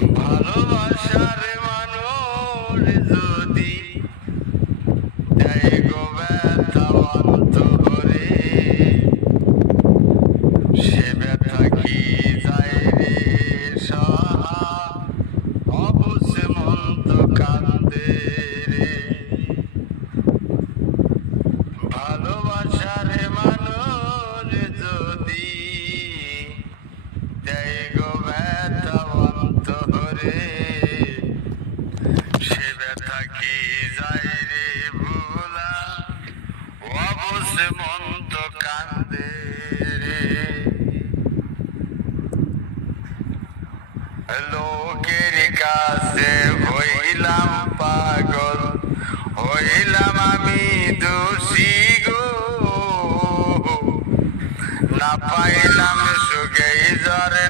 ভালোবাসার মানুষ যদি দেয় গো ব্যথা অন্তরে, সে ব্যথা কি যায় রে সহা, অবুঝ মন তো কান্দে রে। ভালোবাসার মানুষ যদি দেয় গো ব্যথা অন্তরে, সে ব্যথা কি যায় রে ভোলা, অবুঝ মন তো কান্দে রে। লোকের কাছে হইলাম পাগল, হইলাম আমি দোষী গো, না পাইলাম সুখে ঝরে